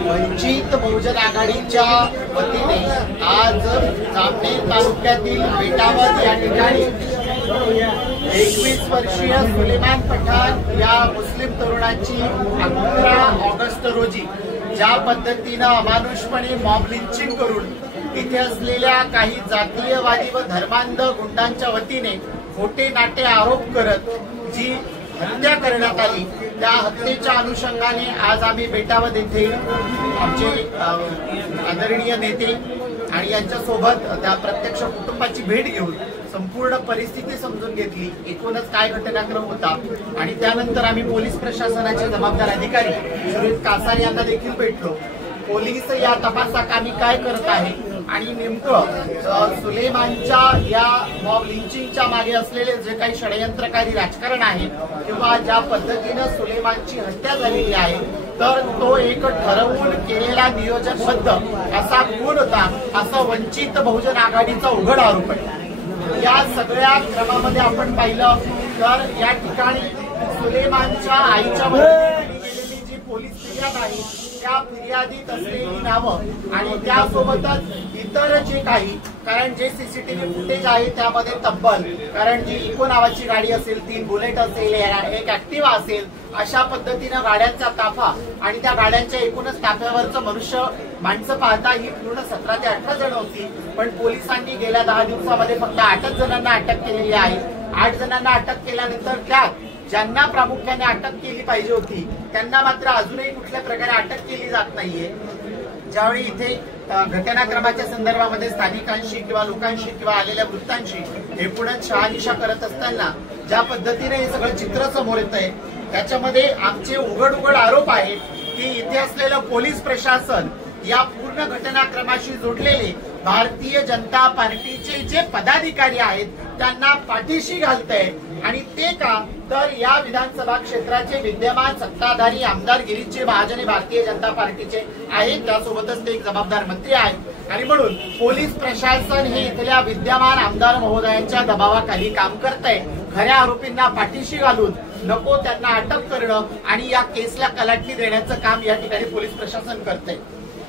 वंचित बहुजन आघाडीच्या वतीने आज जामनेर तालुक्यातील बेटावद या ठिकाणी 21 वर्षीय सुलेमान पठाण या मुस्लिम तरुणाची 11 ऑगस्ट रोजी ज्या पद्धतीनं अमानुषपणे मॉब लिंचिंग करून इथे असलेल्या काही जातीयवादी व धर्मांध गुंडांच्या वतीने खोटे नाटे आरोप करत जी हत्या करण्यात आली, त्या हत्येच्या अनुषंगाने आज आम्ही बेटावद येथे आमचे आदरणीय नेते आणि यांच्यासोबत त्या प्रत्यक्ष कुटुंबाची भेट घेऊन संपूर्ण परिस्थिती समजून घेतली, एकूणच काय घटनाक्रम होता आणि त्यानंतर आम्ही पोलीस प्रशासनाचे जबाबदार अधिकारी श्रीयुत कासार यांना देखील भेटलो। पोलीस या तपासाकामी काय करत आहे आणि नेमकं सुलेमानच्या या मॉब लिंचिंगच्या मागे असलेले जे काही षडयंत्रकारी राजकारण आहे किंवा ज्या पद्धतीनं सुलेमानची हत्या झालेली आहे तर तो एक ठरवून केलेला नियोजनबद्ध असा खून होता, असं वंचित बहुजन आघाडीचा उघड आरोप आहे। या सगळ्या क्रमामध्ये आपण पाहिलं तर या ठिकाणी सुलेमानच्या आईच्या वतीने केलेली जी पोलीस फिर्याद आहे त्या फिर्यादीत असलेली नावं आणि त्यासोबतच इतर जे काही, कारण जे सीसीटीव्ही फुटेज आहे त्यामध्ये तब्बल, कारण जी इको नावाची गाडी असेल, 3 बुलेट असेल, एक ऍक्टिव्हा असेल, अशा पद्धतीनं गाड्यांचा ताफा आणि त्या गाड्यांच्या एकूणच ताफ्यावरचं माणसं पाहता ही पूर्ण 17 ते 18 जण होती। पण पोलिसांनी गेल्या 10 दिवसामध्ये फक्त 8 जणांना अटक केलेली आहे। 8 जणांना अटक केल्यानंतर त्यात ज्यांना प्रामुख्याने अटक केली पाहिजे होती त्यांना मात्र अजूनही कुठल्या प्रकारे अटक केली जात नाहीये। ज्यावेळी इथे घटनाक्रमाच्या संदर्भामध्ये स्थानिकांशी किंवा लोकांशी किंवा आलेल्या वृत्तांशी एकूणच शहानिशा करत असताना ज्या पद्धतीने हे सगळं चित्र समोर येत आहे त्याच्यामध्ये आमचे उघड आरोप आहेत की इथे असलेलं पोलीस प्रशासन या पूर्ण घटनाक्रमाशी जोडलेले भारतीय जनता पार्टीचे जे पदाधिकारी आहेत त्यांना पाठीशी घालतंय आणि ते का तर या विधानसभा क्षेत्राचे विद्यमान सत्ताधारी आमदार गिरीशजी महाजन भारतीय जनता पार्टीचे आहेत, त्यासोबतच ते एक जबाबदार मंत्री आहेत आणि म्हणून पोलीस प्रशासन हे इथल्या विद्यमान आमदार महोदयांच्या दबावाखाली काम करतंय। खऱ्या आरोपींना पाठीशी घालून नको त्यांना अटक करणं आणि या केसला कलाटणी देण्याचं काम या ठिकाणी पोलीस प्रशासन करतंय।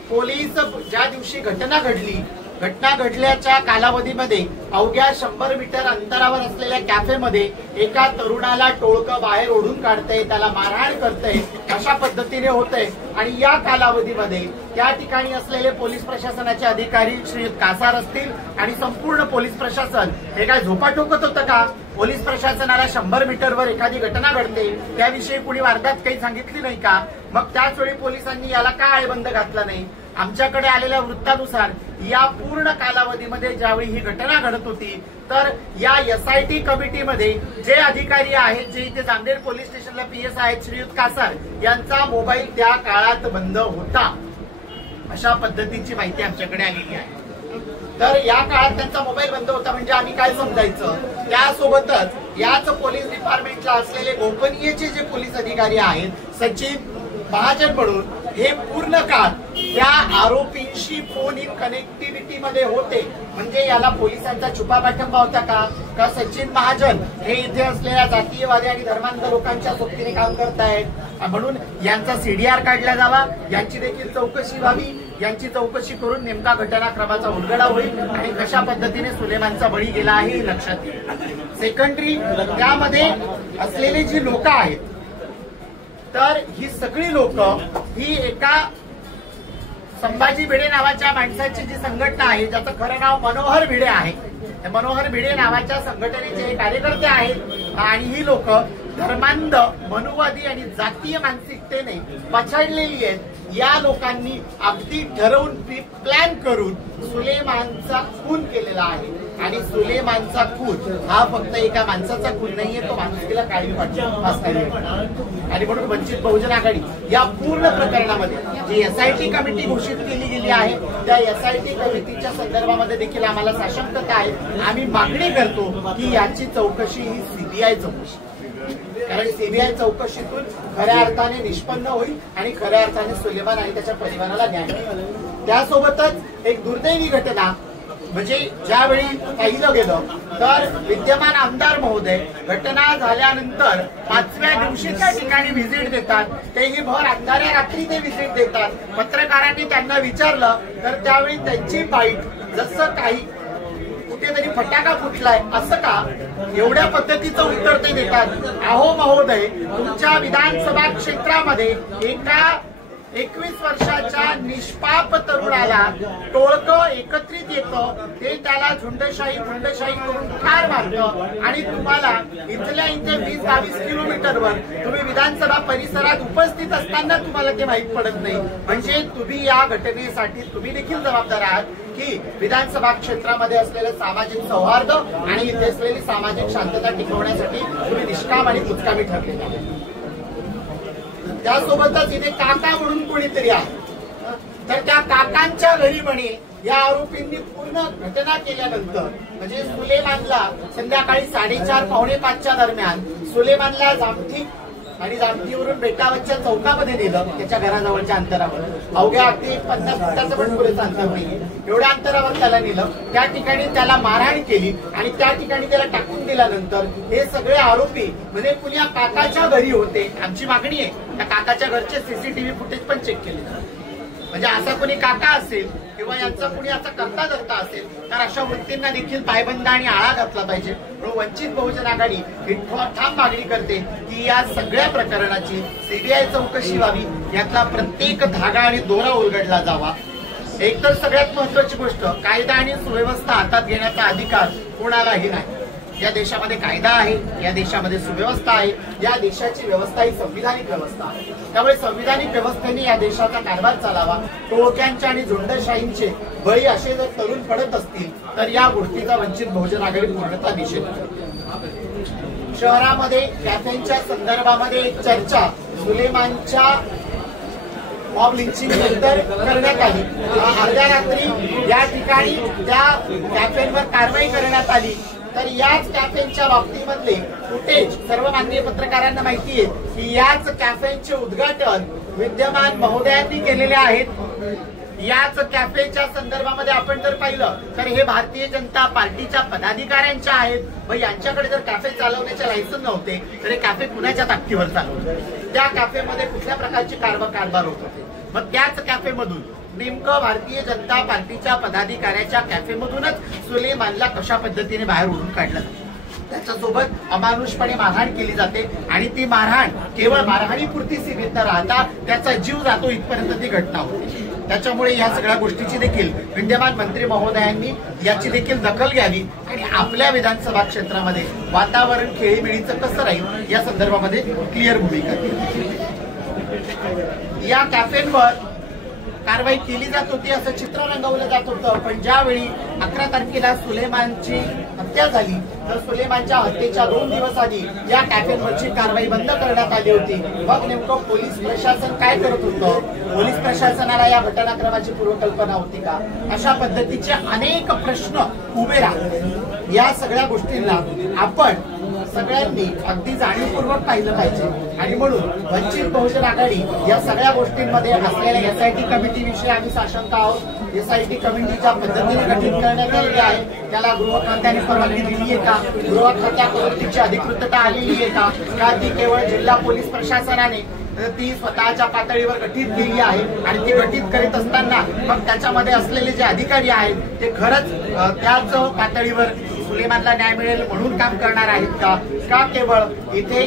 पोलीस ज्या दिवशी घटना घडल्याच्या कालावधीमध्ये अवघ्या 100 मीटर अंतरावर असलेल्या कॅफेमध्ये एका तरुणाला टोळकं बाहेर ओढून काढतंय, त्याला मारहाण करतंय, अशा पद्धतीने होतंय आणि या कालावधीमध्ये त्या ठिकाणी असलेले पोलीस प्रशासनाचे अधिकारी श्रीयुत कासार असतील आणि संपूर्ण पोलीस प्रशासन हे काय झोपा टोकत होतं का? पोलीस प्रशासनाला 100 मीटरवर एखादी घटना घडते त्याविषयी कुणी वार्तात काही सांगितली नाही का? मग त्याच वेळी पोलिसांनी याला का आळेबंद घातला नाही? आमच्याकडे आलेल्या वृत्तानुसार या पूर्ण कालावधीमध्ये ज्यावेळी ही घटना घडत होती तर या SIT कमिटीमध्ये जे अधिकारी आहेत, जे इथे जामनेर पोलीस स्टेशनला PS आहेत श्रीयुत कासार, यांचा मोबाईल त्या काळात बंद होता, अशा पद्धतीची माहिती आमच्याकडे आलेली आहे। तर या काळात त्यांचा मोबाईल बंद होता म्हणजे आम्ही काय समजायचं? त्यासोबतच याच पोलीस डिपार्टमेंटला असलेले गोपनीयचे जे पोलीस अधिकारी आहेत सचिन महाजन म्हणून, हे पूर्ण काळ त्या आरोपींशी फोन इन कनेक्टिव्हिटी मध्ये होते, म्हणजे याला पोलिसांचा छुपा पाठिंबा होता का सचिन महाजन हे इथे असलेल्या जातीयवादी आणि धर्मांध लोकांच्या सोबतीने काम करतायत म्हणून यांचा CDR काढला जावा, यांची देखील चौकशी व्हावी, यांची चौकशी करून नेमका घटनाक्रमाचा उलगडा होईल आणि कशा पद्धतीने सुलेमानचा बळी गेला आहे हे लक्षात येईल। सेकंडरी त्यामध्ये असलेली जी लोक आहेत तर ही सगळी लोक ही एका संभाजी भिडे नावाच्या माणसाची जी संघटना आहे, ज्याचं खरं नाव मनोहर भिडे आहे, मनोहर भिडे नावाच्या संघटनेचे कार्यकर्ते आहेत आणि ही लोक धर्मांध, मनुवादी आणि जातीय मानसिकतेने पछाडलेली आहेत। या लोकांनी अगदी ठरवून प्लॅन करून सुलेमानचा खून केलेला आहे आणि सुलेमानचा खून हा फक्त एका माणसाचा खून नाहीये, तो माणुसकीला काळी वाटतो आणि म्हणून वंचित बहुजन आघाडी या पूर्ण प्रकरणामध्ये जी SIT कमिटी घोषित केली गेली आहे त्या SIT कमिटीच्या संदर्भामध्ये देखील आम्हाला साशंकता आहे। आम्ही मागणी करतो की याची चौकशी ही CBI चौकशी, कारण CBI चौकशीतून खऱ्या अर्थाने निष्पन्न होईल आणि खऱ्या अर्थाने सुलेमान आणि त्याच्या परिवाराला न्याय मिळेल। त्यासोबतच एक दुर्दैवी घटना म्हणजे ज्यावेळी पाहिलं गेलं तर विद्यमान आमदार महोदय घटना झाल्यानंतर 5व्या दिवशी त्या ठिकाणी व्हिजिट देतात, तेही भर अंधाऱ्या रात्री ते व्हिजिट देतात. पत्रकारांनी त्यांना विचारलं तर त्यावेळी त्यांची बाईट जसं काही कुठेतरी फटाका फुटलाय असं का, एवढ्या पद्धतीचं उत्तर ते देतात. अहो महोदय, तुमच्या विधानसभा क्षेत्रामध्ये एका 21 वर्षाच्या निष्पाप तरुणाला टोळकं एकत्रित येतं, ते त्याला झुंडशाही करून ठार मारतं आणि तुम्हाला इथल्या इथे 20-22 किलोमीटरवर तुम्ही विधानसभा परिसरात उपस्थित असताना तुम्हाला ते माहीत पडत नाही. म्हणजे तुम्ही या घटनेसाठी तुम्ही देखील जबाबदार आहात की विधानसभा क्षेत्रामध्ये असलेलं सामाजिक सौहार्द आणि इथे असलेली सामाजिक शांतता टिकवण्यासाठी तुम्ही निष्काम आणि कुचकामी ठरलेले आहात. त्यासोबतच इथे काका म्हणून कोणीतरी आहे, तर त्या काकांच्या घरी म्हणे या आरोपींनी पूर्ण घटना केल्यानंतर म्हणजे सुलेमानला संध्याकाळी 4:30-4:45च्या दरम्यान सुलेमानला जामठी आणि जामठीवरून बेटावरच्या चौकामध्ये नेलं, त्याच्या घराजवळच्या अंतरावर. अवघ्या अगदी 50 फुटाचं पण पुरेसं अंतर नाहीये, एवढ्या अंतरावर त्याला नेलं. त्या ठिकाणी त्याला मारहाण केली आणि त्या ठिकाणी त्याला टाकून दिल्यानंतर हे सगळे आरोपी म्हणजे कुण्या काकाच्या घरी होते. आमची मागणी आहे त्या काकाच्या घरचे सीसीटीव्ही फुटेज पण चेक केले, म्हणजे असा कोणी काका असेल किंवा यांचा कोणी असा करता धरता असेल तर अशा वृत्तींना देखील पायबंद आणि आळा घातला पाहिजे. म्हणून वंचित बहुजन आघाडी ही ठाम मागणी करते की या सगळ्या प्रकरणाची सीबीआय चौकशी व्हावी, यातला प्रत्येक धागा आणि दोरा उलगडला जावा. एकतर सगळ्यात महत्वाची गोष्ट, कायदा आणि सुव्यवस्था हातात घेण्याचा अधिकार कोणालाही नाही. या देशामध्ये कायदा आहे, या देशामध्ये सुव्यवस्था आहे, या देशाची व्यवस्था ही संविधानिक व्यवस्था आहे. त्यामुळे संविधानिक व्यवस्थेने या देशाचा कारभार चालावा. टोळक्यांचे आणि झुंडशाहींचे बळी असे जर तरुण पडत असतील तर या गोष्टीचा वंचित बहुजन आघाडी पूर्णतः निषेध करते. शहरामध्ये कॅफेंच्या संदर्भामध्ये एक चर्चा सुलेमानच्या मॉब लिंचिंग नंतर करण्यात आली. अर्ध्या रात्री या ठिकाणी त्या कॅफेंवर कारवाई करण्यात आली. तर याच कॅफेंच्या बाबतीमधले फुटेज सर्व माननीय पत्रकारांना माहिती आहे की याच कॅफेंचे उद्घाटन विद्यमान महोदयांनी केलेले आहेत. याच कॅफेच्या संदर्भामध्ये आपण जर पाहिलं तर हे भारतीय जनता पार्टीच्या पदाधिकाऱ्यांच्या आहेत. मग यांच्याकडे जर कॅफे चालवण्याचे लायसन नव्हते तर हे कॅफे कुणाच्या ताकदीवर चालवते, त्या कॅफेमध्ये कुठल्या प्रकारचे कारभार होत होते. मग त्याच कॅफेमधून नेमकं भारतीय जनता पार्टीच्या पदाधिकाऱ्याच्या कॅफेमधूनच सुलेमानला कशा पद्धतीने बाहेर ओढून काढलं जातं, त्याच्यासोबत अमानुषपणे मारहाण केली जाते आणि ती मारहाण केवळ मारहाणीपुरती सीमित न राहता त्याचा जीव जातो इथपर्यंत ती घटना होते. त्याच्यामुळे या सगळ्या गोष्टीची देखील विद्यमान मंत्री महोदयांनी याची देखील दखल घ्यावी आणि आपल्या विधानसभा क्षेत्रामध्ये वातावरण खेळीमेळीचं कसं राहील या संदर्भामध्ये क्लिअर भूमिका घ्यावी. या कॅफेंवर कारवाई केली जात होती असं चित्र रंगवलं जात होतं, पण ज्यावेळी 11 तारखेला सुलेमानची हत्या झाली तर सुलेमानच्या हत्येच्या 2 दिवस आधी या कॅफेवरची कारवाई बंद करण्यात आली होती. मग नेमकं पोलीस प्रशासन काय करत होतं, पोलीस प्रशासनाला या घटनाक्रमाची पूर्वकल्पना होती का, अशा पद्धतीचे अनेक प्रश्न उभे राहतात. या सगळ्या गोष्टींना आपण सगळ्यांनी अगदी जाणीवपूर्वक पाहिलं पाहिजे आणि म्हणून वंचित बहुजन आघाडी या सगळ्या गोष्टींमध्ये असलेल्या एसआयटी कमिटी विषयी आम्ही साशंक आहोत. एसआयटी कमिटी ज्या पद्धतीने गठीत करण्यात आलेली आहे त्याला गृह खात्याने परवानगी दिली आहे का, गृह खात्याकडून तिची अधिकृतता आलेली आहे का ती केवळ जिल्हा पोलीस प्रशासनाने ती स्वतःच्या पातळीवर गठीत केली आहे आणि ती गठीत करीत असताना मग त्याच्यामध्ये असलेले जे अधिकारी आहेत ते खरंच त्याच पातळीवर सुलेमानला न्याय मिळेल म्हणून काम करणार आहेत का केवळ इथे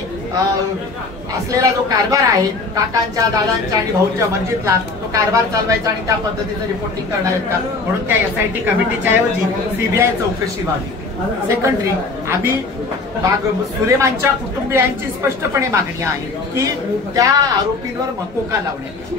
असलेला जो कारभार आहे काकांच्या, दादांच्या आणि भाऊंच्या मर्जीतला तो कारभार चालवायचा आणि त्या पद्धतीचं रिपोर्टिंग करणार आहेत का. म्हणून त्या एसआयटी कमिटीच्या ऐवजी सीबीआय चौकशी व्हावी. सेकंडरी, आम्ही सुलेमानच्या कुटुंबियांची स्पष्टपणे मागणी आहे की त्या आरोपींवर मकोका लावण्यात,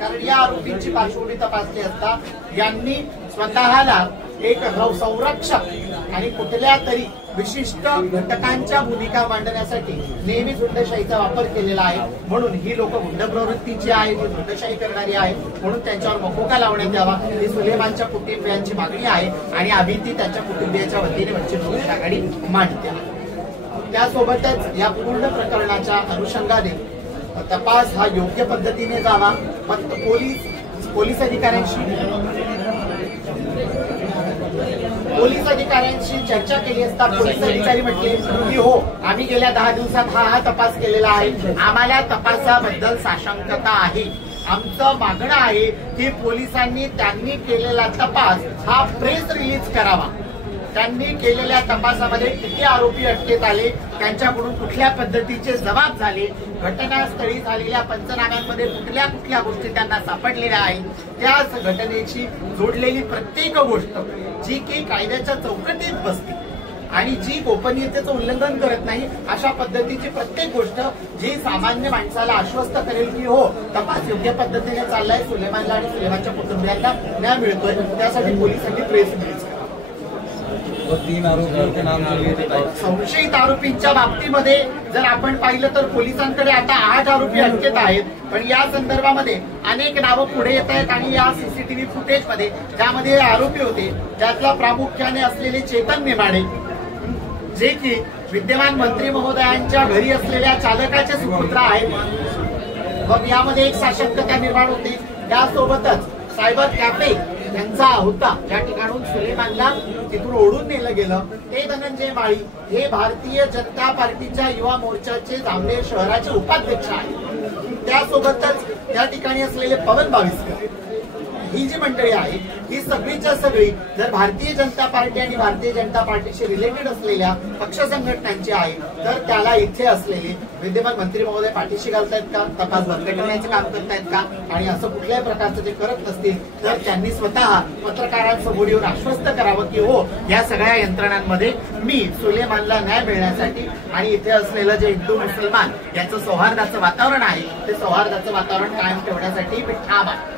कारण या आरोपींची पार्श्वभूमी तपासली असता यांनी स्वतःला एक संरक्षक आणि कुठल्या तरी विशिष्ट घटकांच्या भूमिका मांडण्यासाठी नेहमी झुंडशाहीचा वापर केलेला आहे. म्हणून ही लोक गुंड प्रवृत्तीची आहेत, ही झुंडशाही करणारी आहेत, म्हणून त्यांच्यावर मकोका लावण्यात यावा ही सुलेमानच्या कुटुंबियांची मागणी आहे आणि आम्ही ती त्यांच्या कुटुंबियाच्या वतीने वंचित बहुजन आघाडी मांडते. त्यासोबतच या पूर्ण प्रकरणाच्या अनुषंगाने तपास हा योग्य पद्धतीने जावा. पोलीस अधिकाऱ्यांशी पोलीस अधिकाऱ्यांशी चर्चा केली असता पोलीस अधिकारी म्हटले की हो, आम्ही गेल्या 10 दिवसात हा तपास केलेला आहे, आम्हाला तपासाबद्दल साशंकता आहे. आमचं मागणं आहे की पोलिसांनी त्यांनी केलेला तपास हा प्रेस रिलीज करावा. त्यांनी केलेल्या तपासामध्ये किती आरोपी अटकेत आले, त्यांच्याकडून कुठल्या पद्धतीचे जबाब झाले, घटनास्थळी झालेल्या पंचनाम्यांमध्ये कुठल्या कुठल्या गोष्टी त्यांना सापडलेल्या आहेत, त्याच घटनेची जोडलेली प्रत्येक गोष्ट जी की कायद्याच्या चौकटीत बसते आणि जी गोपनीयतेचं उल्लंघन करत नाही, अशा पद्धतीची प्रत्येक गोष्ट जी सामान्य माणसाला आश्वस्त करेल की हो, तपास योग्य पद्धतीने चाललाय, सुलेमानला आणि सुलेमानच्या कुटुंबियांना न्याय मिळतोय, त्यासाठी पोलिसांनी प्रेस रिलीज केला. 3 आरोपींचे नाम संशयित आरोपींच्या बाबतीमध्ये जर आपण पाहिलं तर पोलिसांकडे आता 8 आरोपी अटकेत आहेत. पण या संदर्भामध्ये अनेक नावं पुढे येत आहेत आणि या सीसीटीव्ही फुटेजमध्ये ज्यामध्ये आरोपी होते त्यातला प्रामुख्याने असलेले चेतन नेमाडे, जे की विद्यमान मंत्री महोदयांच्या घरी असलेल्या चालकाचे सुपुत्र आहेत. मग यामध्ये एक साशंकता निर्माण होते. त्यासोबतच सायबर कॅफे यांचा होता, ज्या ठिकाणून सुलेमानला तिथून ओढून नेलं गेलं, ते धनंजय माळी हे भारतीय जनता पार्टीच्या युवा मोर्चाचे जामनेर शहराचे उपाध्यक्ष आहेत. त्यासोबतच त्या ठिकाणी असलेले पवन बाविस्कर, ही जी मंडळी आहे ही सगळीच्या सगळी जर भारतीय जनता पार्टी आणि भारतीय जनता पार्टीशी रिलेटेड असलेल्या पक्ष संघटनांची आहे, तर त्याला इथे असलेले विद्यमान मंत्री महोदय पाठीशी घालतायत का, तपास बंद करण्याचे काम करतायत का, आणि असं कुठल्याही प्रकारचं ते करत नसतील तर त्यांनी स्वतः पत्रकारांसमोर येऊन आश्वस्त करावं की हो, या सगळ्या यंत्रणांमध्ये मी सुलेमानला न्याय मिळण्यासाठी आणि इथे असलेलं जे हिंदू मुसलमान याचं सौहार्दाचं वातावरण आहे, ते सौहार्दाचं वातावरण कायम ठेवण्यासाठी मी ठाम आहे.